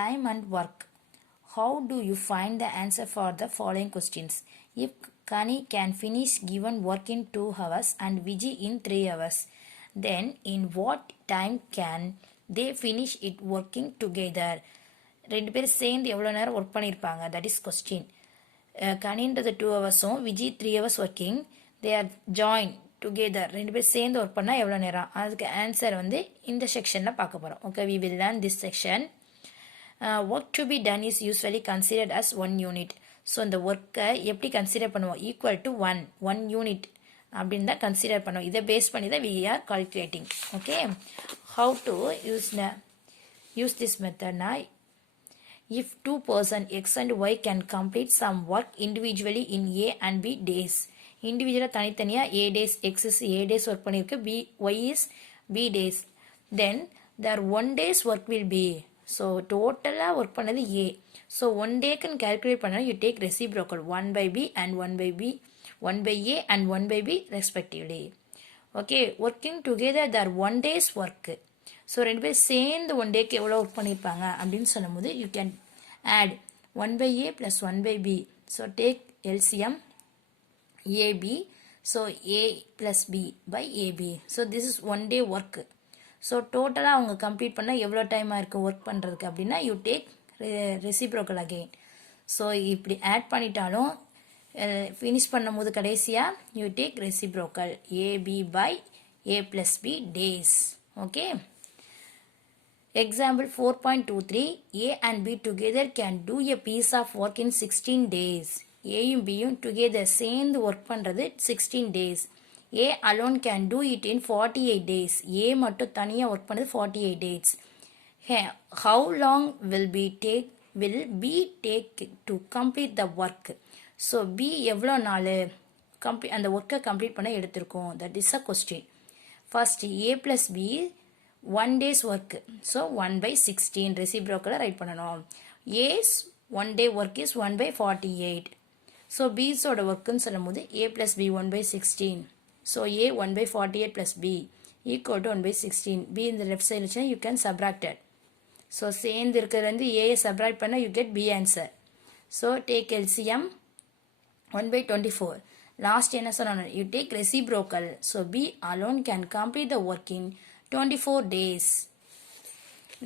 time and work. How do you find the answer for the following questions? If Kani can finish given work in 2 hours and Viji in 3 hours, then in what time can they finish it working together? ரெண்டு பேரும் சேர்ந்து எவ்வளோ நேரம் work பண்ணியிருப்பாங்க, that is question. கனின்றது 2 ஹவர்ஸும் Viji 3 hours working, they are join together. ரெண்டு பேர் சேர்ந்து ஒர்க் பண்ணால் எவ்வளோ நேரம்? அதுக்கு ஆன்சர் வந்து இந்த செக்ஷனில் பார்க்க போகிறோம். Okay, we will learn this section. Work to be done is usually considered as 1 unit. So இந்த ஒர்க்கை எப்படி கன்சிடர் பண்ணுவோம்? ஈக்குவல் டு 1 யூனிட் அப்படின்னு தான் கன்சிடர் பண்ணுவோம். இதை பேஸ் பண்ணி தான் we are calculating. Okay, how to use this மெத்தட்னா, if two person X and Y can complete some work individually in A and B days, individual தனித்தனியா A days, X is A days work பண்ணிருக்கு, Y is B days, then their 1 day's work will be, so total work பண்ணது A. so 1 day can calculate பண்ணா you take reciprocal 1 by B and 1 by B, 1 by A and 1 by B respectively. okay, working together their 1 day's work. So ரெண்டு பேர் சேர்ந்து 1 டேக்கு எவ்வளோ work பண்ணியிருப்பாங்க அப்படின்னு சொல்லும் போது you can add 1 by A plus 1 by B. So take LCM AB. So A plus B by AB. So this is 1 day work. So டோட்டலாக அவங்க கம்ப்ளீட் பண்ணால் எவ்வளோ டைமாக இருக்குது ஒர்க் பண்ணுறதுக்கு அப்படின்னா you take reciprocal again. So இப்படி add பண்ணிட்டாலும் finish பண்ணும் போது கடைசியாக you take reciprocal AB by A plus B days. Okay, example 4.23, A and B together can do a piece of work in 16 days. Aயும் Bயும் together சேர்ந்து work பண்ணுறது 16 days. A alone can do it in 48 days. A மட்டும் தனியாக work பண்ணுறது 48 days. How long will B take to complete the work? So B எவ்வளோ நாள் அந்த ஒர்க்கை complete பண்ண எடுத்திருக்கோம்? That is a question. First A plus B 1 day's work. so 1 by 16 reciprocal write பண்ணணும். A's 1 day work is 1 by 48. so B's ஓட ஒர்க்குன்னு சொல்லும் போது A plus B 1 by 16. so A 1 by 48 plus B equal to 1 by 16. B in the left side வச்சுன்னா you can subtract it. so சேர்ந்து இருக்கிறது வந்து A subtract பண்ண you get B answer. so take LCM 1 by 24. last என்ன சொன்னோம்? you take reciprocal. so B alone can complete the work in 24 days.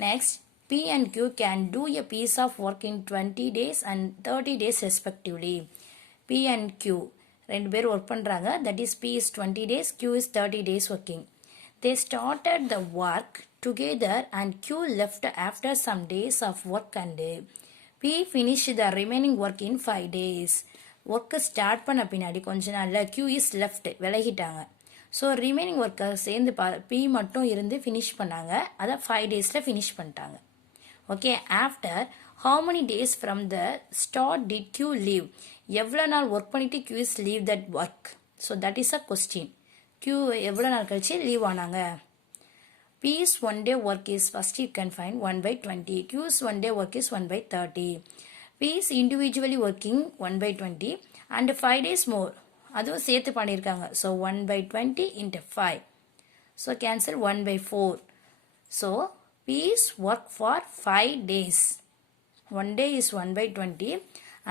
Next, P and Q can do a piece of work in 20 days and 30 days respectively. P and Q ரெண்டு பேர் work பண்ணுறாங்க. that is P is 20 days, Q is 30 days working. They started the work together and Q left after some days of work and P finished the remaining work in 5 days. Work start பண்ண பின்னாடி கொஞ்ச நாளில் Q is left, விலகிட்டாங்க. So remaining ஒர்க்கை சேர்ந்து P மட்டும் இருந்து finish பண்ணாங்க. அதை 5 டேஸில் ஃபினிஷ் பண்ணிட்டாங்க. Okay, after how many days from the start did Q leave? எவ்வளோ நாள் ஒர்க் பண்ணிவிட்டு Q is leave that work? So that is a question. Q எவ்வளோ நாள் கழிச்சு லீவ் ஆனாங்க? P's 1 day work is, first you can find 1 by 20. Q's 1 day work is 1 by 30. P's individually working 1 by 20 and 5 days more. அதுவும் சேர்த்து பண்ணியிருக்காங்க. So 1 by 20 into 5. So cancel 1 by 4. So P's work for 5 days. 1 day is 1 by 20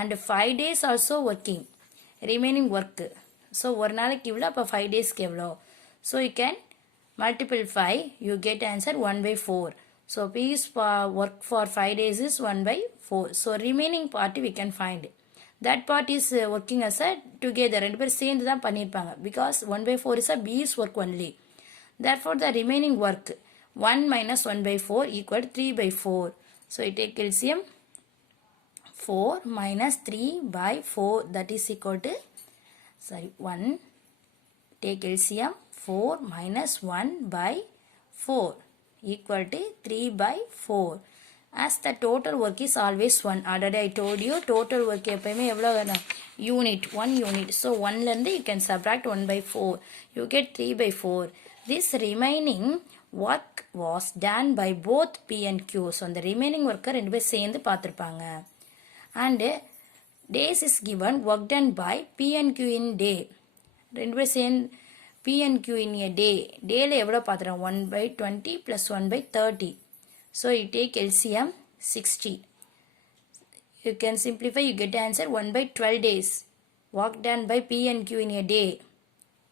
and 5 days also working. remaining work. So ஒரு நாளைக்கு இவ்வளோ, அப்போ 5 டேஸ்க்கு எவ்வளோ? So you can multiple 5, you get answer 1 by 4. So P's work for 5 days is 1 by 4. So remaining part we can find. that part is working as a together. ரெண்டு பேர் சேர்ந்து தான் பண்ணியிருப்பாங்க. because 1 by 4 is a B's work only. therefore the remaining work 1 minus 1 by 4 equal 3 by 4. so you take LCM 4 minus 3 by 4, that is equal to 1. take LCM 4 minus 1 by 4 equal to 3 by 4. as the total work is always 1. already I told you total work எப்பயுமே எவ்வளோ வேணும்? Unit 1 unit. So 1லேருந்து you can subtract 1 by 4. you get 3 by 4. this remaining work was done by both P and Q. So அந்த remaining ஒர்க்கை ரெண்டு பேர் சேர்ந்து பார்த்துருப்பாங்க. And days is given work done by P and Q in day. ரெண்டு பேர் சேர்ந்து P and Q in a day. டேல எவ்வளோ பார்த்துறோம்? 1 by 20 plus 1 by 30. So you take LCM 60. You can simplify, you get the answer 1 by 12 days. Work done by P and Q in a day.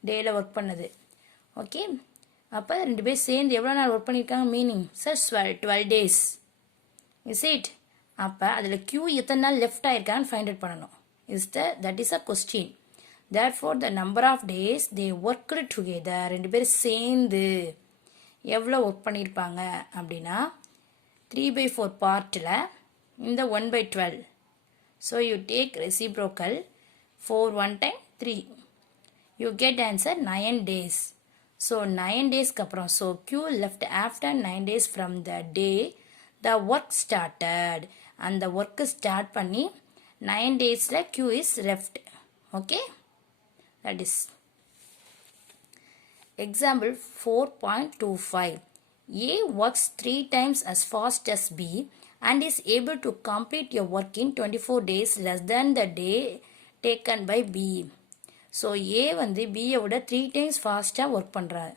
Dayல work பண்ணது. Okay, அப்போ ரெண்டு பேர் சேர்ந்து எவ்வளோ நாள் ஒர்க் பண்ணியிருக்காங்க meaning sir 12 days. Is it? அப்போ அதில் Q எத்தனை நாள் லெஃப்ட் ஆயிருக்கான்னு ஃபைண்ட் அவுட் பண்ணணும். that is a question. Therefore the number of days they worked together, ரெண்டு பேரும் சேர்ந்து எவ்வளோ ஒர்க் பண்ணியிருப்பாங்க அப்படின்னா 3/4 பார்ட்டில் இந்த 1/12. So you take reciprocal 4 1 time 3. You get answer 9 days. So 9 days அப்புறம் so Q left after 9 days from the day the work started. அந்த work start பண்ணி 9 daysல Q is left. Okay, that is example 4.25. A works 3 times as fast as B and is able to complete your work in 24 days less than the day taken by B. So A வந்து B விட 3 times ஃபாஸ்ட்டாக work பண்ணுறாரு.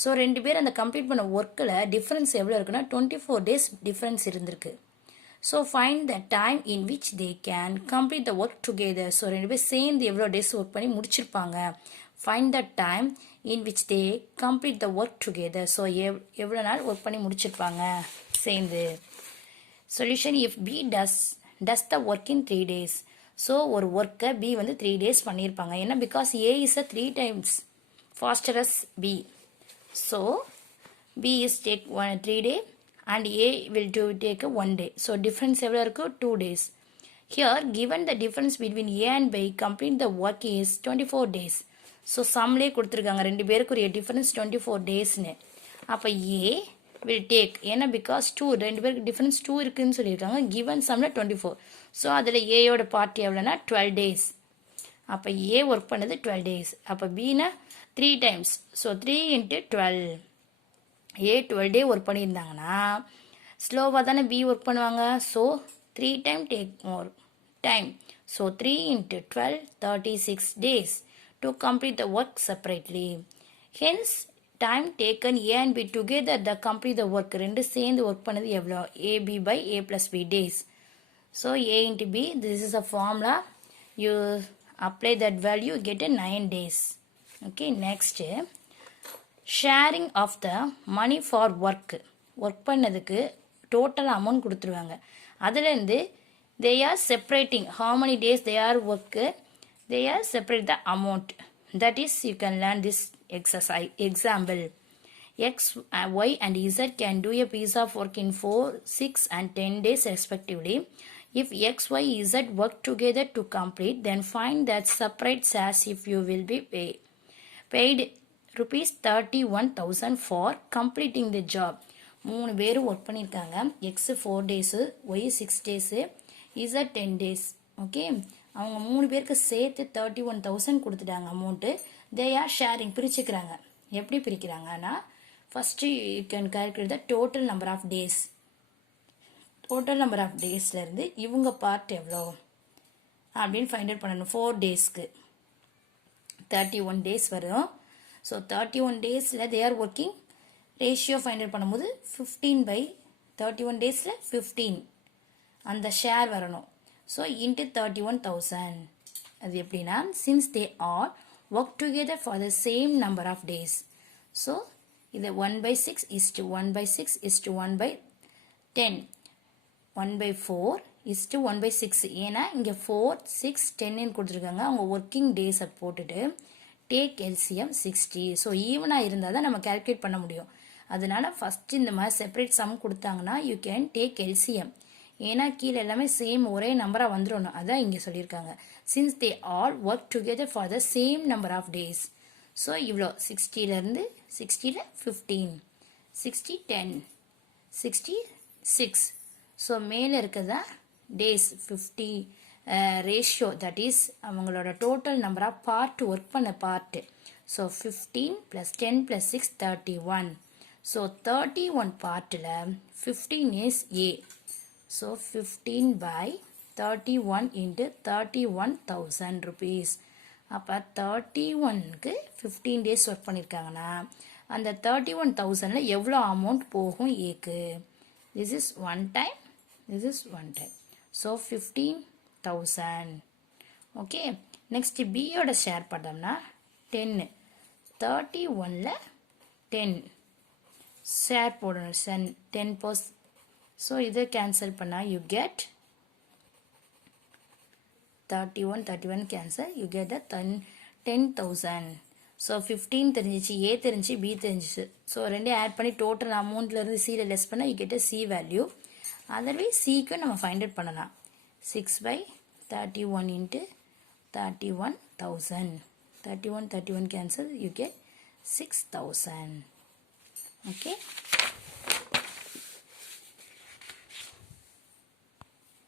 So ரெண்டு பேர் அந்த complete பண்ண ஒர்க்கில் difference எவ்வளோ இருக்குன்னா 24 days டிஃப்ரென்ஸ் இருந்திருக்கு. So find the time in which they can complete the work together. So ரெண்டு பேர் சேர்ந்து எவ்வளோ டேஸ் ஒர்க் பண்ணி முடிச்சிருப்பாங்க. Find the time in which they complete the work together. So எவ்வளோ நாள் ஒர்க் பண்ணி முடிச்சிருப்பாங்க சேர்ந்து. Solution, if B does the work in 3 days. So ஒரு ஒர்க்கை பி வந்து 3 days பண்ணியிருப்பாங்க. ஏன்னா because A is a 3 times faster as B. So B is take 3 days and A will take 1 day. So difference எவ்வளோ இருக்கு 2 days. Here given the difference between A and B complete the work is 24 days. So சம்லேயே கொடுத்துருக்காங்க ரெண்டு பேருக்கு ஒரு difference 24 daysனு. அப்போ A will take, ஏன்னா because 2 ரெண்டு பேருக்கு டிஃபரன்ஸ் 2 இருக்குன்னு சொல்லியிருக்காங்க. கிவன் சம்மில் 24. ஸோ அதில் ஏயோட பார்ட்டி எவ்வளோனா 12 days. அப்போ A ஒர்க் பண்ணது 12 days. அப்போ Bனா 3 times. So 3 × 12. A 12 day work பண்ணியிருந்தாங்கன்னா ஸ்லோவாக தானே B ஒர்க் பண்ணுவாங்க. So 3 time take more time. So 3 × 12 36 days to complete the work separately. Hence time taken A and B together the complete the work. ரெண்டு சேர்ந்து work பண்ணது எவ்வளோ AB by A plus B days. So A into B, this is a formula. You apply that value, get a 9 days. Okay, next sharing of the money for work பண்ணதுக்கு total amount கொடுத்துருவாங்க. அதுலேருந்து they are separating how many days they are work, they are separate the amount. That is you can learn this exercise. Example, X, Y and Z can do a piece of work in 4, 6 and 10 days respectively. If X, Y, Z work together to complete, then find that separates as if you will be paid rupees 31,000 for completing the job. 3 பேரும் work பண்ணியிருக்காங்க. X 4 days, Y 6 days, Z 10 days. Okay, அவங்க 3 பேருக்கு சேர்த்து 31,000 கொடுத்துட்டாங்க amount. They are sharing, பிரிச்சுக்கிறாங்க. எப்படி பிரிக்கிறாங்கன்னா first you can calculate the total number of days. Total number of டேஸ்லேருந்து இவங்க பார்ட் எவ்வளோ அப்படின்னு ஃபைண்ட் அவுட் பண்ணணும். 4 daysக்கு 31 days வரும். ஸோ 31 daysல they are working. Ratio find out பண்ணும்போது 15/31 daysல 15 அந்த ஷேர் வரணும். So into 31,000. அது எப்படின்னா since they are work together for the same number of days. So இது 1/6 is to 1/6 is to 1/10. 1/4 is to 1/6. ஏன்னா இங்கே 4, 6, 10 கொடுத்துருக்காங்க. அவங்க ஒர்க்கிங் டேஸை போட்டுட்டு டேக் எல்சிஎம் 60. ஸோ ஈவனாக இருந்தால் தான் நம்ம கேல்குலேட் பண்ண முடியும். அதனால ஃபஸ்ட்டு இந்த மாதிரி செப்பரேட் சம் கொடுத்தாங்கன்னா யூ கேன் டேக் எல்சிஎம். ஏன்னா கீழே எல்லாமே சேம் ஒரே நம்பராக வந்துடணும். அதான் இங்கே சொல்லியிருக்காங்க. Since they all work together for the same number of days. So இவ்வளோ 60லேருந்து 60ல் 15, 60, 10, 66. ஸோ மேலே இருக்கிறதா டேஸ் 50 ரேஷியோ, தட் இஸ் அவங்களோட total number of part work பண்ண பார்ட்டு. ஸோ 15 + 10 + 6 31. ஸோ 31 பார்ட்டில் 15 is A. So 15/31 into 31,000 rupees. அப்போ 31க்கு 15 days ஒர்க் பண்ணியிருக்காங்கன்னா அந்த 31,000ல் எவ்வளோ அமௌண்ட் போகும் ஏக்கு? This is 1 time this is one time. So 15,000. Okay, next B ஓட ஷேர் பார்த்தோம்னா 10. 31ல 10 ஷேர் போடணும் 10%. ஸோ இதை கேன்சல் பண்ணால் you get 31 cancel, you get the 10,000. So 15 தெரிஞ்சிச்சு, A தெரிஞ்சு, B தெரிஞ்சிச்சு. ஸோ ரெண்டே ஆட் பண்ணி டோட்டல் அமௌண்ட்லேருந்து Cயில் லெஸ் பண்ணால் you get a C value. Otherwise Cக்கு நம்ம ஃபைண்ட் அவுட் பண்ணலாம். 6/31 into 31,000. 31 cancel, you get 6,000. Okay.